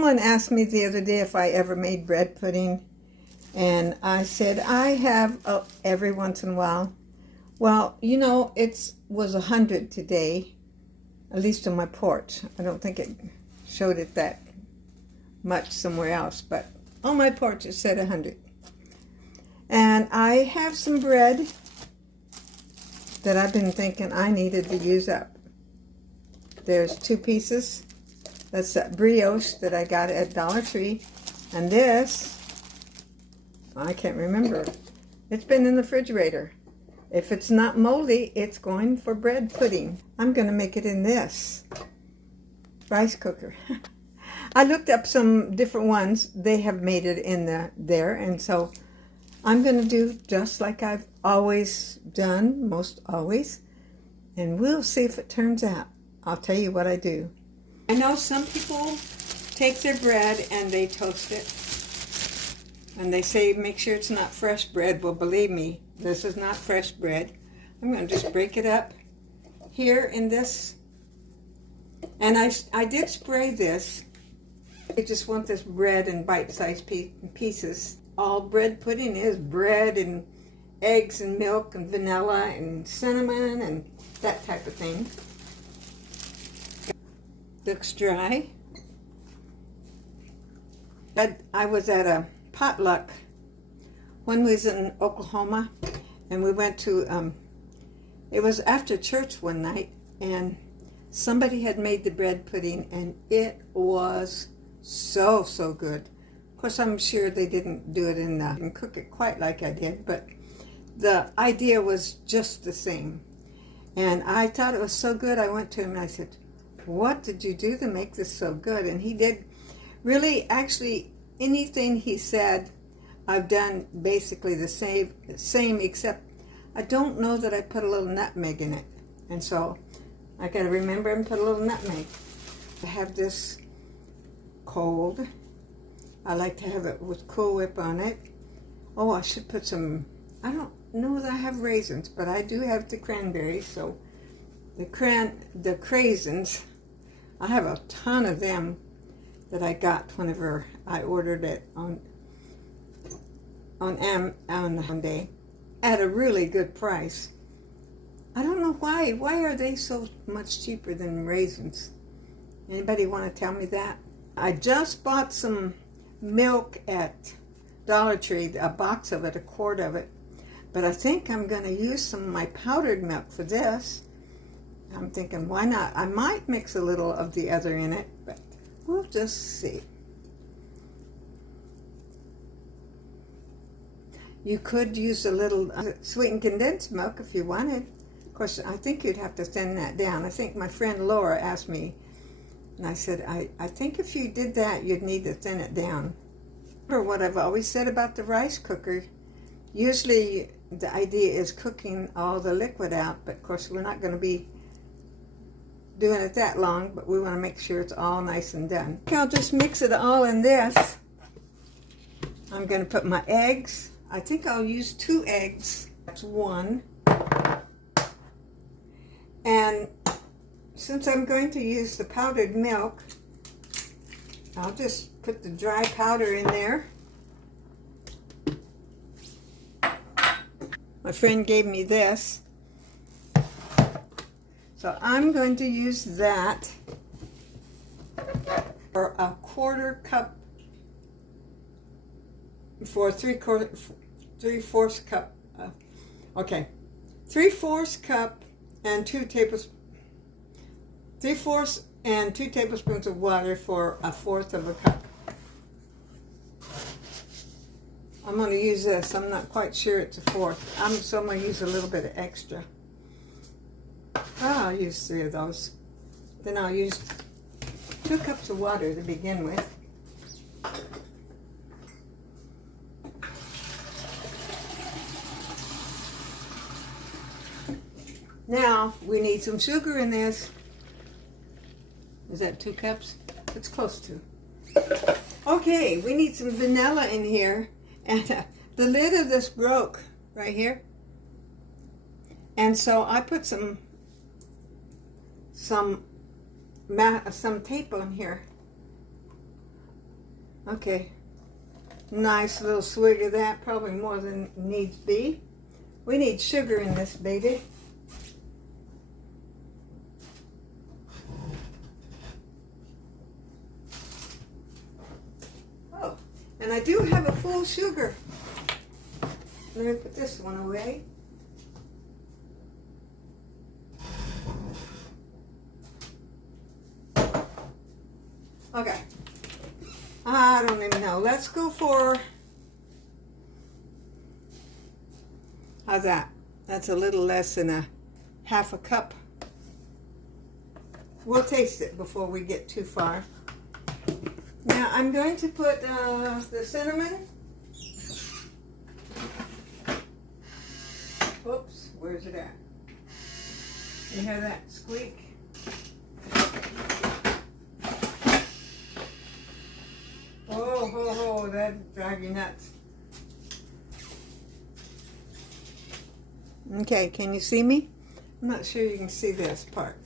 Someone asked me the other day if I ever made bread pudding, and I said I have every once in a while. Well, you know, it was 100 today, at least on my porch. I don't think it showed it that much somewhere else, but on my porch it said 100. And I have some bread that I've been thinking I needed to use up. There's 2 pieces. That's that brioche that I got at Dollar Tree. And this, I can't remember. It's been in the refrigerator. If it's not moldy, it's going for bread pudding. I'm going to make it in this rice cooker. I looked up some different ones. They have made it in there. And so I'm going to do just like I've always done, most always. And we'll see if it turns out. I'll tell you what I do. I know some people take their bread and they toast it. And they say make sure it's not fresh bread. Well, believe me, this is not fresh bread. I'm going to just break it up here in this. And I did spray this. I just want this bread in bite-sized pieces. All bread pudding is bread and eggs and milk and vanilla and cinnamon and that type of thing. Looks dry. I was at a potluck when we was in Oklahoma, and we went to, it was after church one night, and somebody had made the bread pudding, and it was so good. Of course, I'm sure they didn't do it and cook it quite like I did, but the idea was just the same. And I thought it was so good, I went to him and I said, what did you do to make this so good? And he did really, actually, anything he said, I've done basically the same, except I don't know that I put a little nutmeg in it. And so I got to remember and put a little nutmeg. I have this cold. I like to have it with Cool Whip on it. Oh, I should put some, I don't know that I have raisins, but I do have the cranberries. So the craisins, I have a ton of them that I got whenever I ordered it on Monday at a really good price. I don't know why. Why are they so much cheaper than raisins? Anybody want to tell me that? I just bought some milk at Dollar Tree, a box of it, a quart of it. But I think I'm going to use some of my powdered milk for this. I'm thinking, why not? I might mix a little of the other in it, but we'll just see. You could use a little sweetened condensed milk if you wanted. Of course, I think you'd have to thin that down. I think my friend Laura asked me, and I said, I think if you did that, you'd need to thin it down. Remember what I've always said about the rice cooker. Usually the idea is cooking all the liquid out, but of course we're not going to be doing it that long, but we want to make sure it's all nice and done. I'll just mix it all in this. I'm going to put my eggs. I think I'll use 2 eggs. That's 1. And since I'm going to use the powdered milk, I'll just put the dry powder in there. My friend gave me this. So I'm going to use that for a 1/4 cup, for 3/4 cup. Okay, 3/4 cup and 2 tablespoons. 3/4 and 2 tablespoons of water for a 1/4 of a cup. I'm going to use this. I'm not quite sure it's a 1/4. So I'm going to use a little bit of extra. I'll use 3 of those. Then I'll use 2 cups of water to begin with. Now we need some sugar in this. Is that 2 cups? It's close to. Okay, we need some vanilla in here. And the lid of this broke right here. And so I put some tape on here. Okay, nice little swig of that, probably more than needs be. We need sugar in this baby. Oh, and I do have a full sugar. Let me put this one away. Okay. I don't even know. Let's go for, how's that? That's a little less than a half a cup. We'll taste it before we get too far. Now I'm going to put the cinnamon. Oops, where's it at? You hear that squeak? Oh, that'd drive you nuts. Okay, can you see me? I'm not sure you can see this part.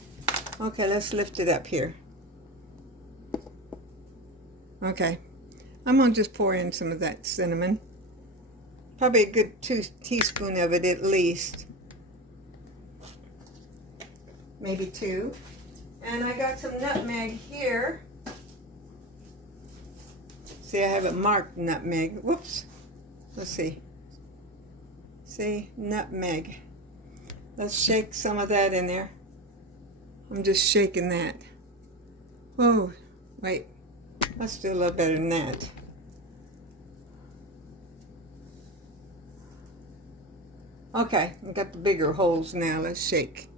Okay, let's lift it up here. Okay, I'm gonna just pour in some of that cinnamon. Probably a good 2 teaspoons of it at least. Maybe 2. And I got some nutmeg here. See, I have it marked nutmeg. Whoops. Let's see. See, nutmeg. Let's shake some of that in there. I'm just shaking that. Oh, wait. Let's do a little better than that. Okay, we got the bigger holes now. Let's shake.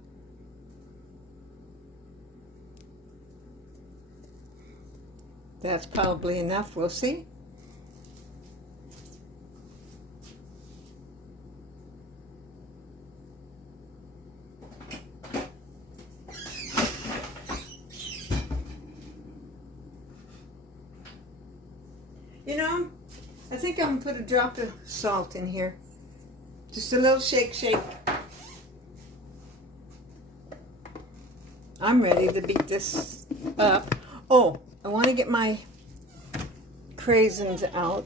That's probably enough. We'll see. You know, I think I'm gonna put a drop of salt in here. Just a little shake, shake. I'm ready to beat this up. Oh, I want to get my craisins out.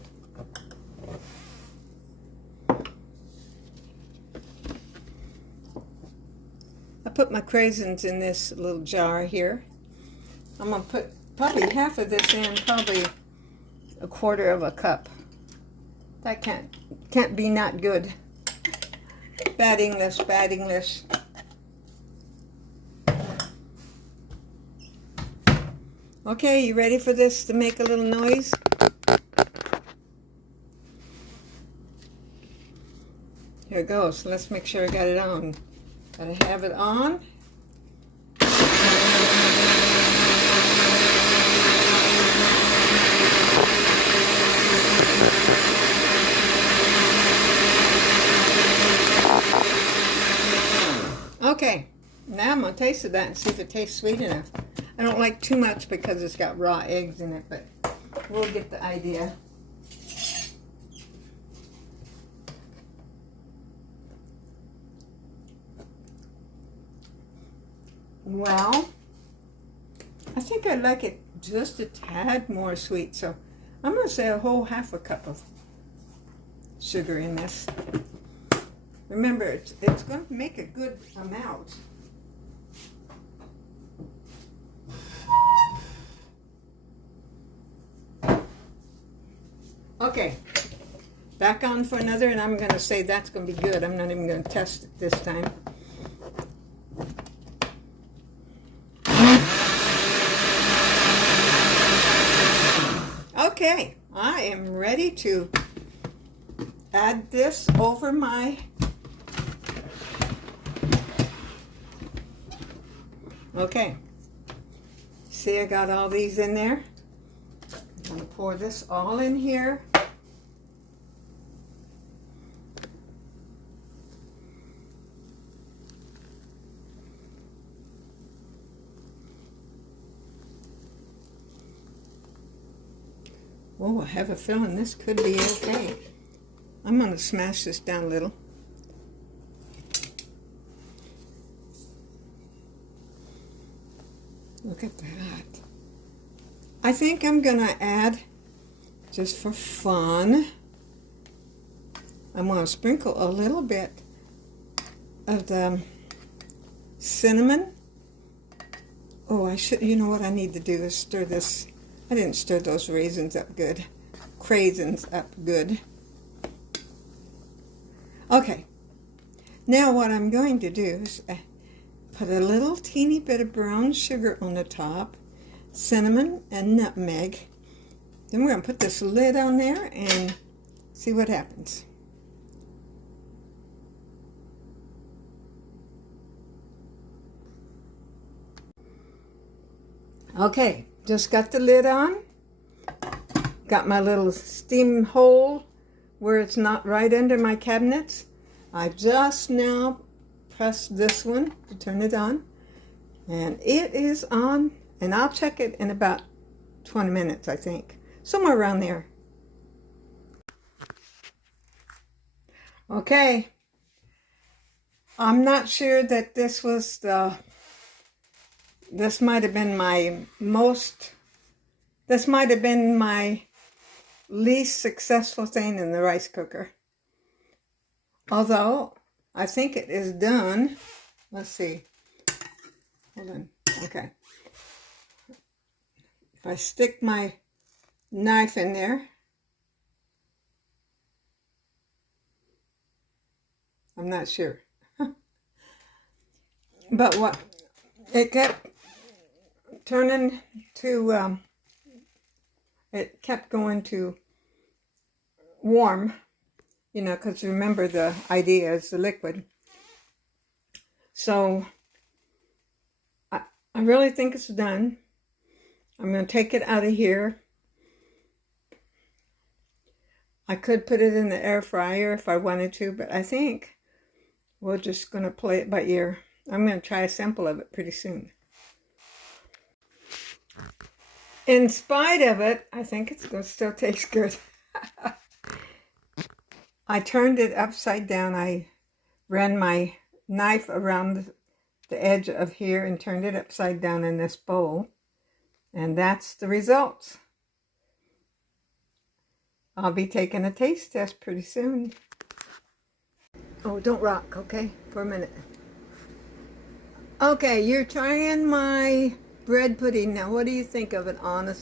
I put my craisins in this little jar here. I'm going to put probably half of this in, probably a quarter of a cup. That can't be not good. Bad English, bad English. Okay, you ready for this to make a little noise? Here it goes. Let's make sure I got it on. Gotta have it on. Okay, now I'm gonna taste of that and see if it tastes sweet enough. I don't like too much because it's got raw eggs in it, but we'll get the idea. Well, I think I like it just a tad more sweet, so I'm going to say a whole half a cup of sugar in this. Remember, it's going to make a good amount. Okay, back on for another, and I'm going to say that's going to be good. I'm not even going to test it this time. Okay, I am ready to add this over my okay. See, I got all these in there. I'm going to pour this all in here. Oh, I have a feeling this could be okay. I'm going to smash this down a little. Look at that. I think I'm going to add just for fun. I'm going to sprinkle a little bit of the cinnamon. Oh, I should, you know what I need to do is stir this. I didn't stir those raisins up good. Craisins up good. Okay. Now what I'm going to do is put a little teeny bit of brown sugar on the top, cinnamon and nutmeg. Then we're going to put this lid on there and see what happens. Okay, just got the lid on. Got my little steam hole where it's not right under my cabinets. I just now pressed this one to turn it on. And it is on, and I'll check it in about 20 minutes, I think. Somewhere around there. Okay. I'm not sure that this was this might have been my least successful thing in the rice cooker. Although, I think it is done. Let's see. Hold on. Okay. If I stick my knife in there, I'm not sure. But what? It kept turning to, it kept going to warm, you know, because remember the idea is the liquid. So I really think it's done. I'm going to take it out of here. I could put it in the air fryer if I wanted to, but I think we're just going to play it by ear. I'm going to try a sample of it pretty soon. In spite of it, I think it's going to still taste good. I turned it upside down. I ran my knife around the edge of here and turned it upside down in this bowl. And that's the results. I'll be taking a taste test pretty soon. Oh, don't rock, okay? For a minute. Okay, you're trying my bread pudding. Now, what do you think of it, honestly?